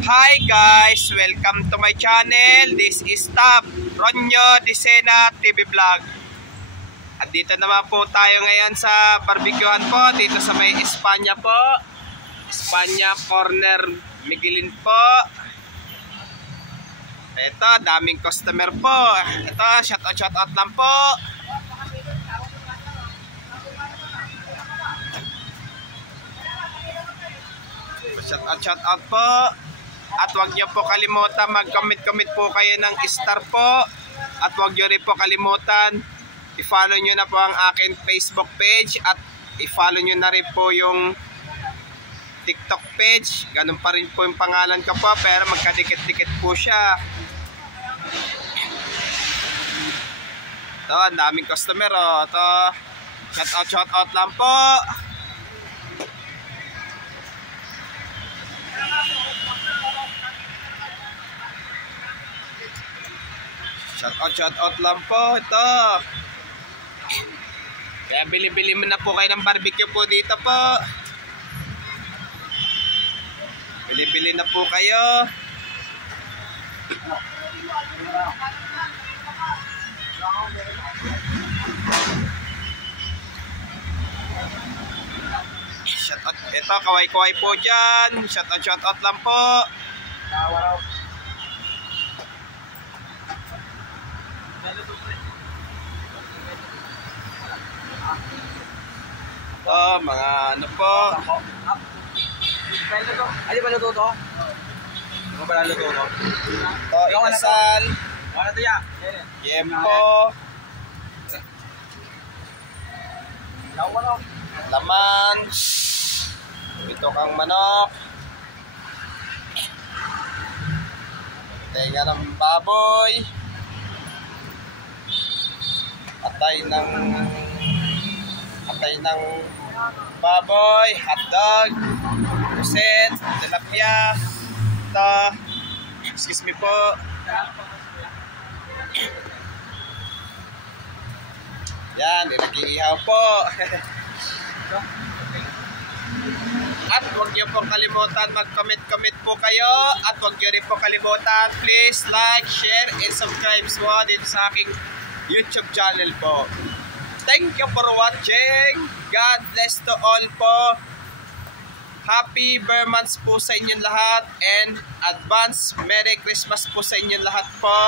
Hi guys! Welcome to my channel. This is Tab Ronyo Disena TV Vlog. At dito naman po tayo ngayon sa barbecuehan po. Dito sa may Espanya po. Espanya Corner Miguelin po. Ito, daming customer po. Ito, shout out lang po. Shout out po. At huwag niyo po kalimutan mag-comment po kayo ng star po. At huwag niyo rin po kalimutan i-follow niyo na po ang akin Facebook page at i-follow niyo na rin po yung TikTok page. Ganun pa rin po yung pangalan ko po, pero magkadikit-dikit po siya. Ito, ang daming customer oh. Ito, shout out lang po. Shout out lang po. Ito. Kaya bili-bili mo na po kayo ng barbecue po dito po. Bili-bili na po kayo. Shout out. Ito, kaway-kaway po dyan. Shout out lang po. Ito, mga ano po. Ano ba luto to? Ano ba luto to? Ito, inasal. Ano to ya? Yempo. Laman. Ito kang manok. Tenga ng baboy. Patay ng baboy, hotdog, puset, tilapia. Ito, excuse me po. Yan, nilaging-ihaw po. At huwag niyo po kalimutan mag-comment po kayo. At huwag niyo rin po kalimutan, please like, share, and subscribe po dito sa aking YouTube channel po. Thank you for watching. God bless to all po. Happy Burmans po sa inyong lahat. And advance Merry Christmas po sa inyong lahat po.